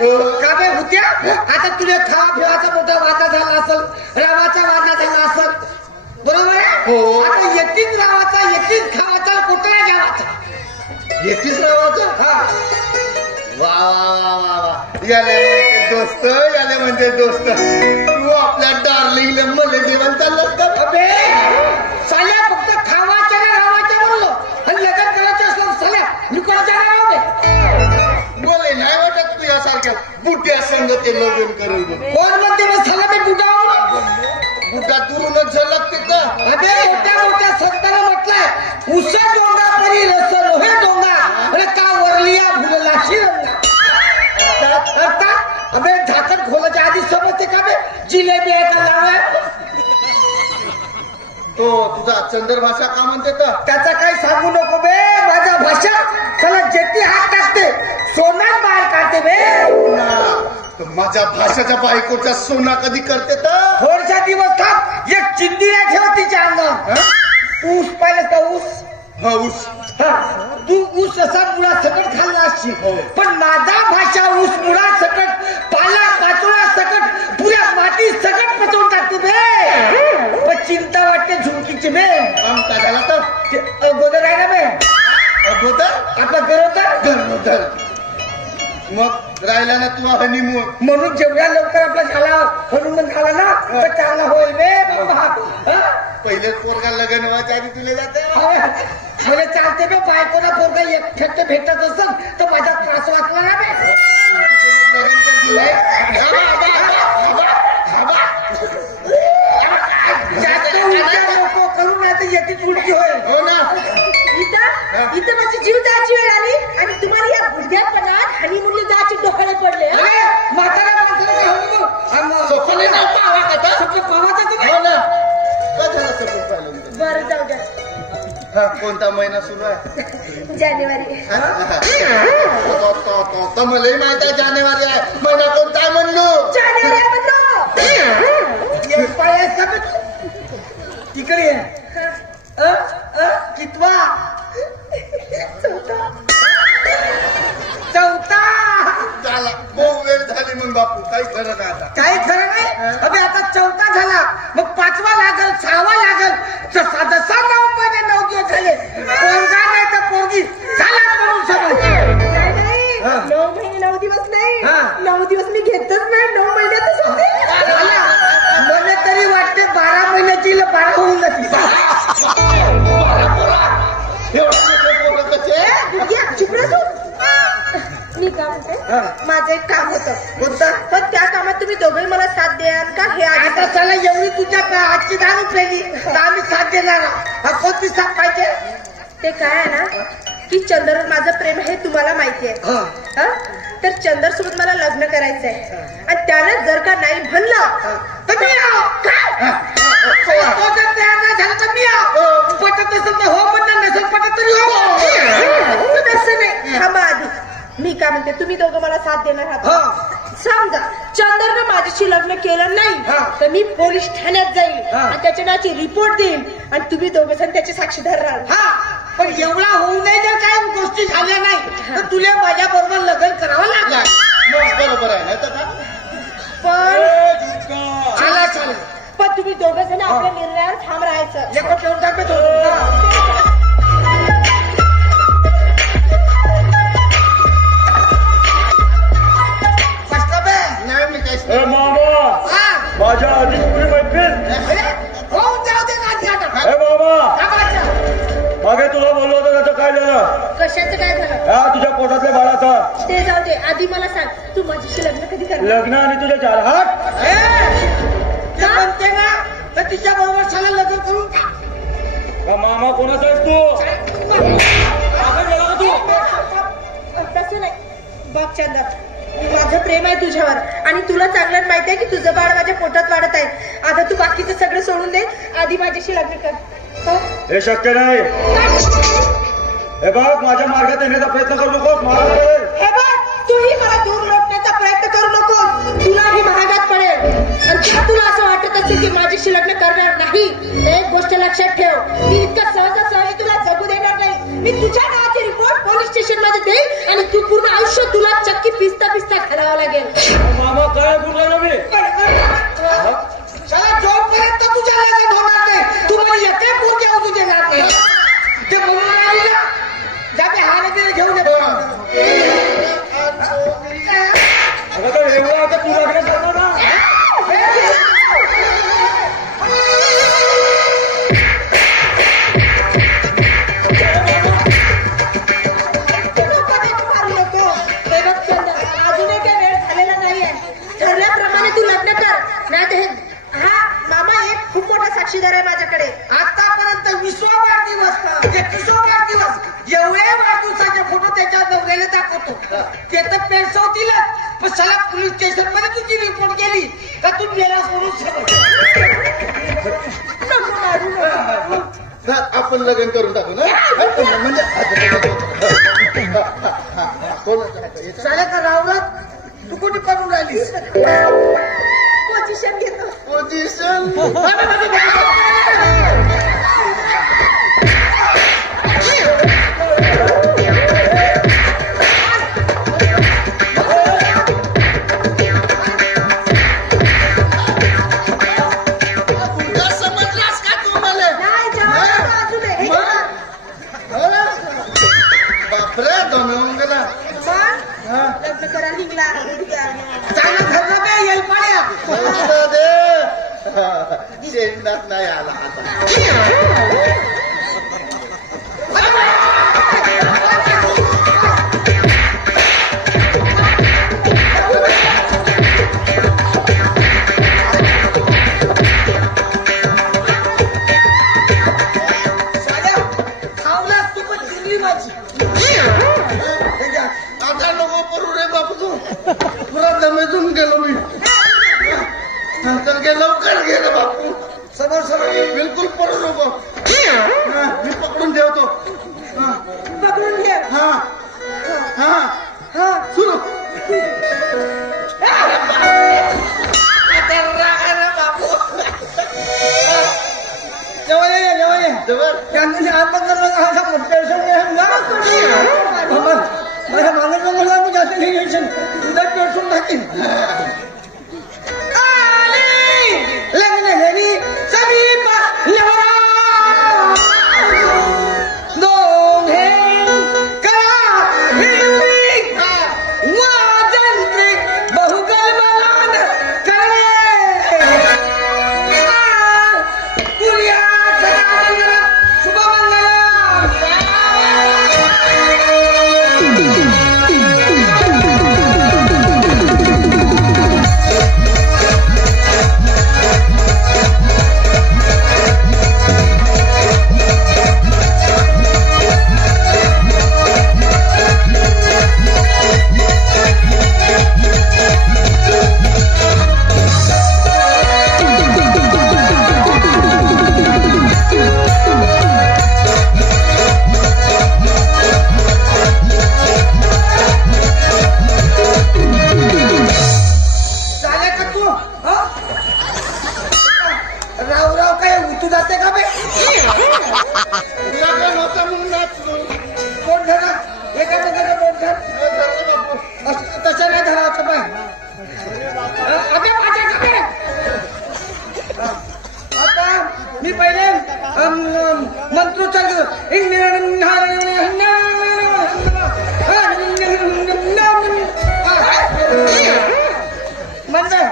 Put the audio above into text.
का बे होत्या आता तुला खावा फिवाचा मोठा वाटा झाला असेल, रावाचा वाटा झाला असेल, बरोबर आहे. आता येतीच रावाचा, येतीच खावाचा, कुठला गावाचा, येतीच रावाचा. हा वा वा वा वा वा. याले दोस्त, याले म्हणते दोस्त. तू आपल्या डार्लिंगला मला देवान चाललास का? अबे साल्या फक्त खावाच्या ना रावाच्या बोललो, आणि लग्न करायचं असलं साल्या मी कोणाच्या नाव बे बोले नाही वाटत तू यासारख्या बुट्या संग ते लग्न करेल. कोण म्हणते मग साला मी बुटा बुटा दुरूनच झलकते का? अबे मोठ्या मोठ्या संतांना म्हटलंय उसा डोंगा परी रस लोहे डोंगा अरे का वरलिया भुललाशी रंगा. अबे झाकण खोलायच्या आधी समजते का बे जिलेबी आहे का नाव आहे. तो तुझा चंद्र भाषा का म्हणते तर त्याचा काही सांगू नको बे. माझा भाषा चला जेती हात टाकते सोना बाहेर काढते बे. माझ्या भाषाच्या बायकोचा सोना कधी करते तर थोडशा दिवस थांब, एक चिंदी नाही ठेव तिच्या अंगावर. ऊस पाहिलं का ऊस, हाऊस. तू ऊस असा मुळा सकट खाल्ला असशील, पण माझा भाषा ऊस मुळा सकट पाला पाचोळा सकट पुऱ्या माती सकट पचवून टाकते बे. पण चिंता वाटते झुमकीची बे. काम काय झाला तर अगोदर आहे ना बे, अगोदर आपला गरोदर गरोदर. मग राहिला ना तुला हनीमून. म्हणून जेवढ्या लवकर आपला झाला हनुमान झाला ना तर चांगला होईल बे. पहिलेच पोरगा लग्न व्हायच्या आधी तुला जाते. मला चालते बे. बायकोला पोरगा एकट्यात भेटत असेल तर माझा त्रास वाचला ना बे. लग्न कर दिलंय. जास्त विचार नको करू नाही तर येतीच उलटी होईल. हो ना. इथं माझी जीव जायची वेळ आली आणि तुम्हाला या बुडग्यापणात हनीमूनला जायचे डोळे पडले. म्हातारा माणसाला सोपले नाही पावा का तर? सगळं पावाचं हो ना. का झालं सगळं पाहिलं? बरं जाऊ द्या. कोणता महिना सुरू आहे? जानेवारी. तो मलाही माहित आहे जानेवारी आहे. महिना कोणता आहे म्हणलो? जानेवारी म्हणलो. तिकडे कितवा चौथा. झाला खूप वेळ झाली मग बापू. काही खरं नाही आता. काही खरं नाही. अबे आता चौथा झाला मग पाचवा लागल, सहावा लागल. जसा 9 महिने 9 दिवस झाले पोरगा नाही तर पोरगी झाला म्हणून समज. नाही 9 महिने 9 दिवस नाही. 9 दिवस मी घेतच नाही. 9 महिन्यातच होते. मला तरी वाटते 12 महिन्याची 12 होऊन जाते. मी काय म्हणते माझं एक काम होतं पण त्या कामात तुम्ही दोघंही मला साथ द्याल का? हे आता चला एवढी तुझ्या आजची दारू पेली तर आम्ही साथ देणार. कोणती साथ पाहिजे? ते काय आहे ना की चंदरवर माझं प्रेम आहे तुम्हाला माहिती आहे. तर चंदर सोबत मला लग्न करायचं आहे आणि त्यानं जर का नाही म्हणलं तर मी पटत असेल तर हो म्हणणार नसेल पटत तरी हो. तसं नाही. थांबा आधी. मी काय म्हणते तुम्ही दोघं मला साथ देणार आहात. समजा चंदरनं माझ्याशी लग्न केलं नाही तर मी पोलीस ठाण्यात जाईल आणि त्याच्या नावाची रिपोर्ट देईन आणि तुम्ही दोघं जण त्याचे साक्षीदार राहाल. पण एवढा होऊ नये जर काही गोष्टी झाल्या नाही तर तुला माझ्या बरोबर लग्न करावं लागलं. बरोबर आहे ना. पण चालेल पण तुम्ही दोघं जण आपल्या निर्णयावर ठाम राहायचं. ठेवून टाकतो. माझ्या आधी तुझी मैत्रीण होऊन जाऊ दे ना. मागे तुला बोललो होतं त्याचं काय झालं? कशाचं काय झालं? तुझ्या पोटातल्या बाळाचा. ते जाऊ दे. आधी मला सांग तू माझ्याशी लग्न कधी करणार? लग्न आणि तुझ्या 4 हात म्हणते ना तर तिच्या बरोबर साला लग्न करून का? मामा कोणाचा आहेस तू? तसं नाही. बघ चंदर माझं प्रेम आहे तुझ्यावर आणि तुला चांगलं माहिती आहे की तुझं बाळ माझ्या पोटात वाढत आहे. आता तू बाकीचं सगळं सोडून दे. आधी माझ्याशी लग्न कर. हे शक्य नाही. हे बघ माझ्या मार्गात येण्याचा प्रयत्न करू नकोस. हे बघ तूही मला दूर लोटण्याचा प्रयत्न करू नकोस. तुलाही महागात पडेल. आणि तुला असं वाटत असेल की माझ्याशी लग्न करणार नाही एक गोष्ट लक्षात ठेव. मी इतकं सहजासहजी तुला जगू देणार नाही. मी तुझ्या नावाची रिपोर्ट पोलीस स्टेशन मध्ये देईल आणि तू पूर्ण आयुष्य तुला चक्की पिस्ता करावं लागेल. नाही ते हा मामा एक खूप मोठा साक्षीदार आहे माझ्याकडे. आतापर्यंत 20वा वाढदिवस 21वा वाढदिवस एवढे वाढदिवसाचे फोटो त्याच्या नवऱ्याला दाखवतो. ते तर पेरसवतीलच, पण साला पोलीस स्टेशन मध्ये तुझी रिपोर्ट केली का तू मेला सोडून आपण लग्न करून टाकू ना म्हणजे साल्या का रावरात तू कुठे करून राहिलीस? पोझिशन घेतो. पोझिशन समजलास का तू मला? नाही जेवण अजून आहे. बापरे दमवून गेला. मग लग्न करा निघला. चांगलं ठरलं बे येईल पाड्या. शेंडात नाही आला आता. आता नको करू रे बापू तू. पुरा दमेजून गेलो मी. नंतर गे लवकर गे रे बापू. समोर समोर बिलकुल पडू नको. मी पकडून ठेवतो. पकडून घे. हा हा हा सुरू. माझ्या मागणं मी जास्त टेन्शन तुझा पेटून टाकीन. लग्न घरी समीप नवरा दोघे करा हिरवी वाजंत्री बहुगल मलान करे पुर्या सदामंगल शुभमंगल. राव काय उतू जाते का बे? लग्न होतं म्हणून नाचलो. पोट धरा एकामेकाचं पोट धर. तसं नाही धरावचं पाय. आता मी पहिले मंत्रोच्चार म्हणजे